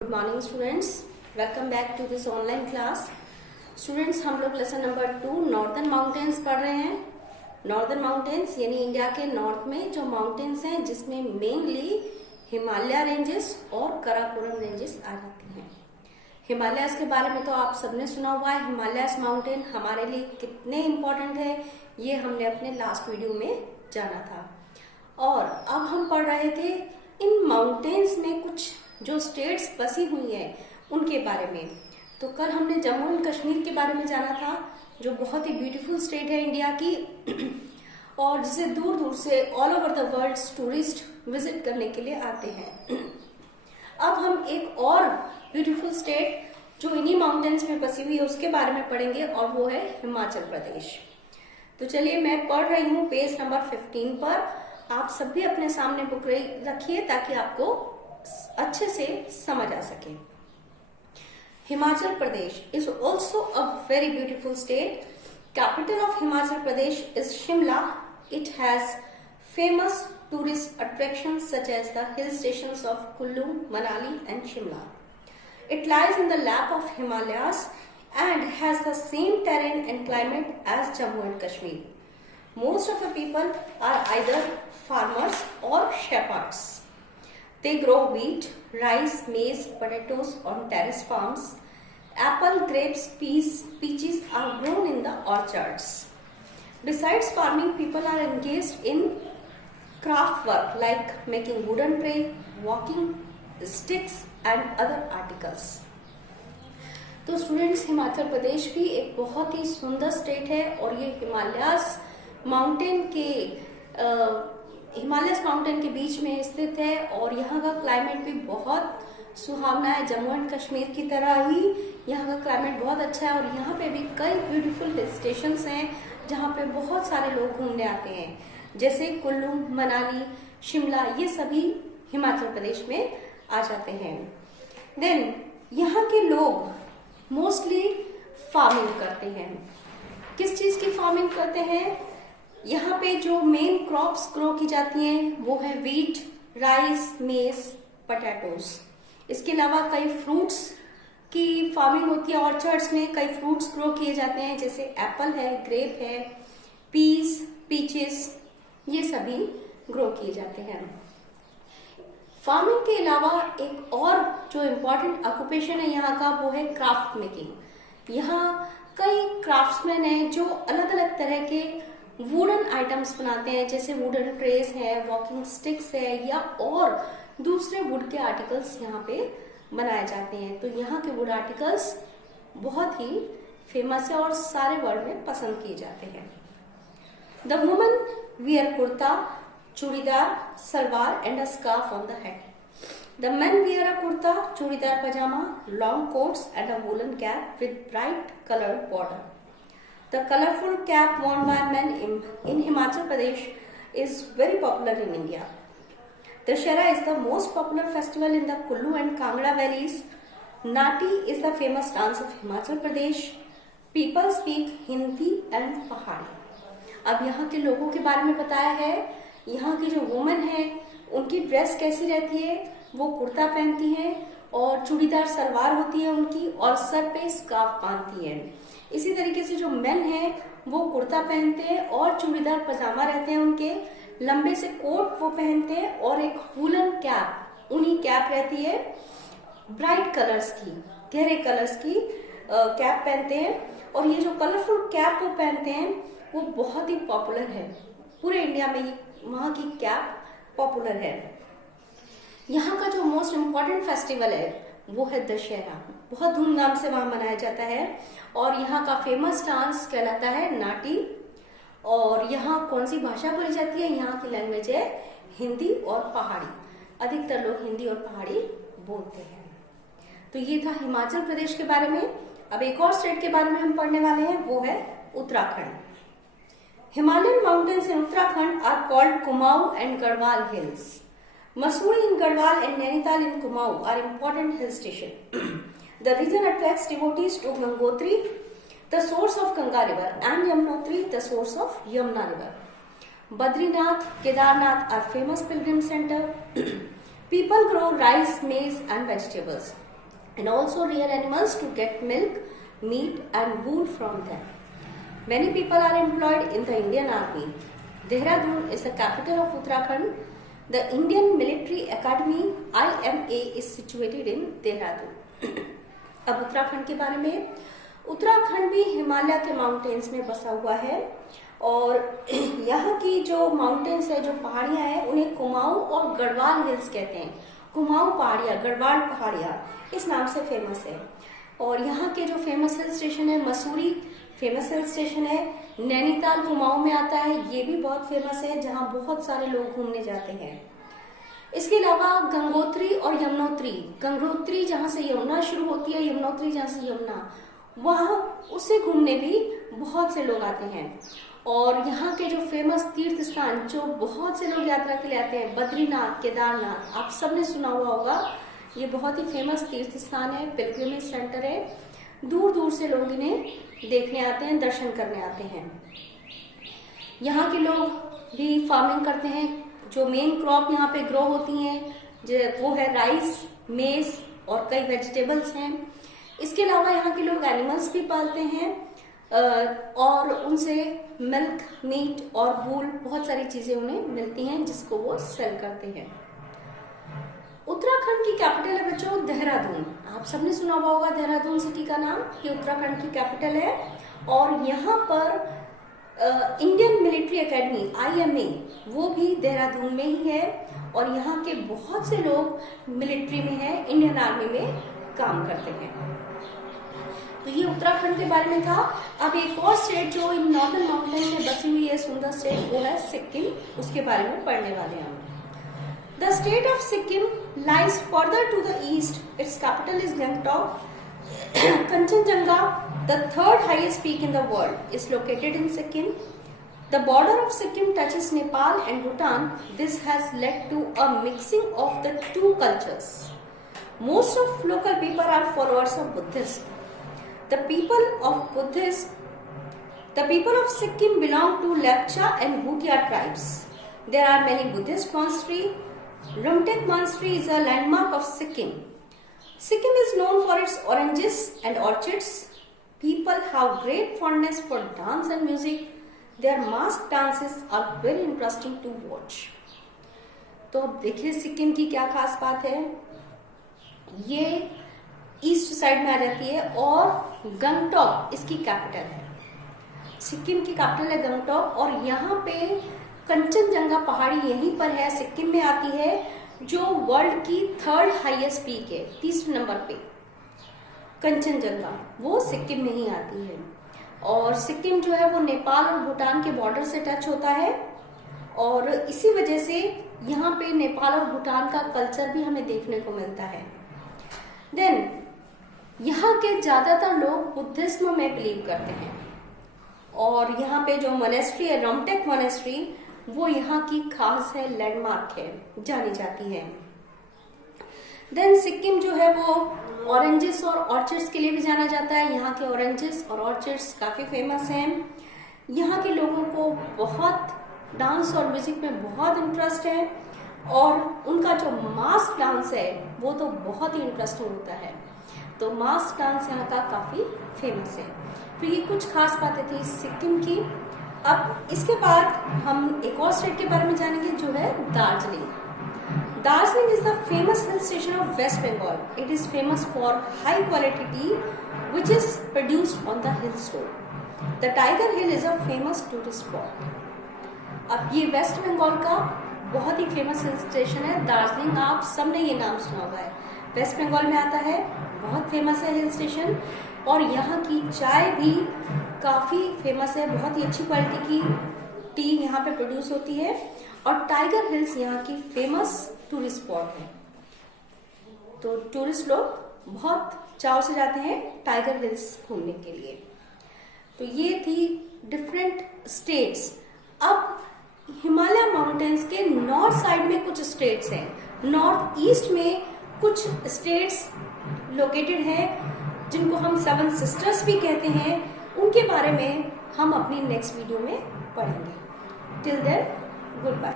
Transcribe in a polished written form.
Good morning students, welcome back to this online class. Students, हम लोग lesson number 2 northern mountains पढ़ रहे हैं। नॉर्दर्न माउंटेन्स यानी इंडिया के नॉर्थ में जो माउंटेन्स हैं जिसमें मेनली हिमालय रेंजेस और कराकोरम रेंजेस आ जाती हैं। हिमालयस के बारे में तो आप सबने सुना हुआ है। हिमालयस माउंटेन हमारे लिए कितने इम्पोर्टेंट है ये हमने अपने लास्ट वीडियो में जाना था। और अब हम पढ़ रहे थे इन माउंटेन्स में कुछ जो स्टेट्स बसी हुई हैं उनके बारे में। तो कल हमने जम्मू एंड कश्मीर के बारे में जाना था जो बहुत ही ब्यूटीफुल स्टेट है इंडिया की और जिसे दूर दूर से all over the world tourist visit करने के लिए आते हैं। अब हम एक और ब्यूटीफुल स्टेट जो इन्हीं माउंटेन्स में बसी हुई है उसके बारे में पढ़ेंगे और वो है हिमाचल प्रदेश। तो चलिए, मैं पढ़ रही हूँ पेज नंबर 15 पर। आप सब भी अपने सामने बुक रखिए ताकि आपको अच्छे से समझ आ सके। Himachal Pradesh is also a very beautiful state. Capital of Himachal Pradesh is Shimla. It has famous tourist attractions such as the hill stations of Kullu, Manali and Shimla. It lies in the lap of Himalayas and has the same terrain and climate as Jammu and Kashmir. Most of the people are either farmers or shepherds. They grow wheat, rice, maize, potatoes on terrace farms. Apple, grapes, peaches are grown in the orchards. Besides farming, people are engaged in craft work like making wooden tray, walking sticks and other articles. तो students, Himachal Pradesh भी एक बहुत ही सुंदर state है और ये Himalayas mountain के बीच में स्थित है और यहाँ का क्लाइमेट भी बहुत सुहावना है। जम्मू एंड कश्मीर की तरह ही यहाँ का क्लाइमेट बहुत अच्छा है और यहाँ पे भी कई ब्यूटीफुल हिल स्टेशंस हैं जहाँ पे बहुत सारे लोग घूमने आते हैं, जैसे कुल्लू, मनाली, शिमला, ये सभी हिमाचल प्रदेश में आ जाते हैं। देन यहाँ के लोग मोस्टली फार्मिंग करते हैं। किस चीज की फार्मिंग करते हैं? यहाँ पे जो मेन क्रॉप्स ग्रो की जाती हैं वो है वीट, राइस, मेज, पोटैटोज। इसके अलावा कई फ्रूट्स की फार्मिंग होती है। ऑर्चर्ड्स में कई फ्रूट्स ग्रो किए जाते हैं जैसे एप्पल है, ग्रेप है, पीचेस, ये सभी ग्रो किए जाते हैं। फार्मिंग के अलावा एक और जो इम्पोर्टेंट ऑक्यूपेशन है यहाँ का वो है क्राफ्ट मेकिंग। यहाँ कई क्राफ्ट्समैन हैं जो अलग अलग तरह के वुडन आइटम्स बनाते हैं, जैसे वुडन ट्रेस है, वॉकिंग स्टिक्स है या और दूसरे वुड के आर्टिकल्स यहाँ पे बनाए जाते हैं। तो यहाँ के वुड आर्टिकल्स बहुत ही फेमस है और सारे वर्ल्ड में पसंद किए जाते हैं। The woman wear kurta, churidar, salwar and a scarf on the head. The men wear a kurta, churidar pajama, long coats and a woolen cap with bright colored border. The colorful cap worn by men in Himachal Pradesh is very popular in India. Dussehra is the most popular festival in the Kullu and Kangra valleys. Nati is the famous dance of Himachal Pradesh. People speak Hindi and Pahari. अब यहाँ के लोगों के बारे में बताया है। यहाँ की जो वुमेन है उनकी ड्रेस कैसी रहती है? वो कुर्ता पहनती हैं और चूड़ीदार सलवार होती है उनकी और सर पे स्कार्फ बांधती हैं। इसी तरीके से जो मेन है वो कुर्ता पहनते हैं और चूड़ीदार पजामा रहते हैं उनके, लंबे से कोट वो पहनते हैं और एक वूलन कैप, ऊनी कैप रहती है ब्राइट कलर्स की, गहरे कलर्स की कैप पहनते हैं। और ये जो कलरफुल कैप वो पहनते हैं वो बहुत ही पॉपुलर है पूरे इंडिया में। ये वहाँ की कैप पॉपुलर है। यहाँ का जो मोस्ट इम्पॉर्टेंट फेस्टिवल है वो है दशहरा। बहुत धूमधाम से वहाँ मनाया जाता है और यहाँ का फेमस डांस कहलाता है नाटी। और यहाँ कौन सी भाषा बोली जाती है? यहाँ की लैंग्वेज है हिंदी और पहाड़ी। अधिकतर लोग हिंदी और पहाड़ी बोलते हैं। तो ये था हिमाचल प्रदेश के बारे में। अब एक और स्टेट के बारे में हम पढ़ने वाले हैं, वो है Uttarakhand. Himalayan mountains in Uttarakhand are called Kumaon and Garhwal hills. Mussoorie in Garhwal and Nainital in Kumaon are important hill stations. The region attracts devotees to Gangotri, the source of Ganga river, and Yamunotri, the source of Yamuna river. Badrinath, Kedarnath are famous pilgrim center. People grow rice, maize, and vegetables. and also rear animals to get milk, meat and wool from them. Many people are employed in the Indian Army. Dehradun is the capital of Uttarakhand. The Indian Military Academy IMA is situated in Dehradun. अब उत्तराखंड के बारे में, उत्तराखंड भी हिमालय के mountains में बसा हुआ है और यहाँ की जो माउंटेन्स है, जो पहाड़ियाँ हैं, उन्हें कुमाऊं और गढ़वाल हिल्स कहते हैं। कुमाऊं पहाड़ियाँ, गढ़वाल पहाड़ियाँ इस नाम से फेमस है। और यहाँ के जो फेमस हिल स्टेशन है, मसूरी फेमस हिल स्टेशन है, नैनीताल कुमाऊं में आता है, ये भी बहुत फेमस है जहाँ बहुत सारे लोग घूमने जाते हैं। इसके अलावा गंगोत्री और यमुनोत्री, गंगोत्री जहाँ से यमुना शुरू होती है, यमुनोत्री जहाँ से यमुना, वहाँ उसे घूमने भी बहुत से लोग आते हैं। और यहाँ के जो फेमस तीर्थ स्थान जो बहुत से लोग यात्रा के लिए आते हैं, बद्रीनाथ, केदारनाथ, आप सबने सुना हुआ होगा, ये बहुत ही फेमस तीर्थ स्थान है, पिलग्रिमेज सेंटर है। दूर दूर से लोग इन्हें देखने आते हैं, दर्शन करने आते हैं। यहाँ के लोग भी फार्मिंग करते हैं। जो मेन क्रॉप यहाँ पे ग्रो होती हैं वो है राइस, मेज और कई वेजिटेबल्स हैं। इसके अलावा यहाँ के लोग एनिमल्स भी पालते हैं और उनसे मिल्क, मीट और वूल, बहुत सारी चीजें उन्हें मिलती हैं जिसको वो सेल करते हैं। उत्तराखंड की कैपिटल है बच्चों देहरादून। आप सबने सुना हुआ होगा देहरादून सिटी का नाम, ये उत्तराखंड की कैपिटल है। और यहाँ पर इंडियन मिलिट्री एकेडमी IMA वो भी देहरादून में ही है और यहाँ के बहुत से लोग मिलिट्री में हैं, इंडियन आर्मी में काम करते हैं। तो ये उत्तराखंड के बारे में था। अब एक और स्टेट जो इन नॉर्दर्न माउंटेन में बसी हुई है, सुंदर स्टेट, वो है सिक्किम। उसके बारे में पढ़ने वाले हैं हम। The state of Sikkim lies further to the east, its capital is Gangtok. Kanchenjunga, the third highest peak in the world, is located in Sikkim. The border of Sikkim touches Nepal and Bhutan. This has led to a mixing of the two cultures. Most of local people are followers of Buddhism. The people of Sikkim belong to Lepcha and Bhutia tribes. There are many Buddhist monasteries. Rumtek Monastery is a landmark of Sikkim. Sikkim is known for its oranges and orchids. People have great fondness for dance and music. Their mask dances are very interesting to watch. तो अब देखिए सिक्किम की क्या खास बात है। ये east side में आ जाती है और गंगटोक इसकी कैपिटल है। सिक्किम की कैपिटल है गंगटोक और यहाँ पे कंचनजंगा पहाड़ी यहीं पर है, सिक्किम में आती है, जो वर्ल्ड की थर्ड हाईएस्ट पीक है, तीसरे नंबर पे कंचनजंगा, वो सिक्किम में ही आती है। और सिक्किम जो है वो नेपाल और भूटान के बॉर्डर से टच होता है और इसी वजह से यहाँ पे नेपाल और भूटान का कल्चर भी हमें देखने को मिलता है। देन यहाँ के ज्यादातर लोग बुद्धिज्म में बिलीव करते हैं और यहाँ पे जो मोनेस्ट्री है, रमटेक मोनेस्ट्री, वो यहाँ की खास है, लैंडमार्क है, जानी जाती है। देन सिक्किम जो है वो ऑरेंजेस और ऑर्चिड्स के लिए भी जाना जाता है। यहाँ के ऑरेंजेस और ऑर्चिड्स काफी फेमस हैं। यहाँ के लोगों को बहुत डांस और म्यूजिक में बहुत इंटरेस्ट है और उनका जो मास्क डांस है वो तो बहुत ही इंटरेस्टिंग होता है। तो मास्क डांस यहाँ का काफी फेमस है। तो ये कुछ खास बातें थी सिक्किम की। अब इसके बाद हम एक और स्टेट के बारे में जानेंगे जो है Darjeeling. Darjeeling is the famous hill station of West Bengal. It is famous for high quality tea which is produced on the hill stone. The Tiger Hill is a famous tourist spot. अब ये वेस्ट बंगाल का बहुत ही फेमस हिल स्टेशन है दार्जिलिंग। आप सबने ये नाम सुना हुआ है, वेस्ट बंगाल में आता है, बहुत फेमस है हिल स्टेशन। और यहाँ की चाय भी काफी फेमस है, बहुत ही अच्छी क्वालिटी की टी यहाँ पे प्रोड्यूस होती है। और टाइगर हिल्स यहाँ की फेमस टूरिस्ट स्पॉट है, तो टूरिस्ट लोग बहुत चाव से जाते हैं टाइगर हिल्स घूमने के लिए। तो ये थी डिफरेंट स्टेट्स। अब हिमालय माउंटेन्स के नॉर्थ साइड में कुछ स्टेट्स हैं, नॉर्थ ईस्ट में कुछ स्टेट्स लोकेटेड हैं जिनको हम 7 सिस्टर्स भी कहते हैं। उनके बारे में हम अपनी नेक्स्ट वीडियो में पढ़ेंगे। Till then good bye.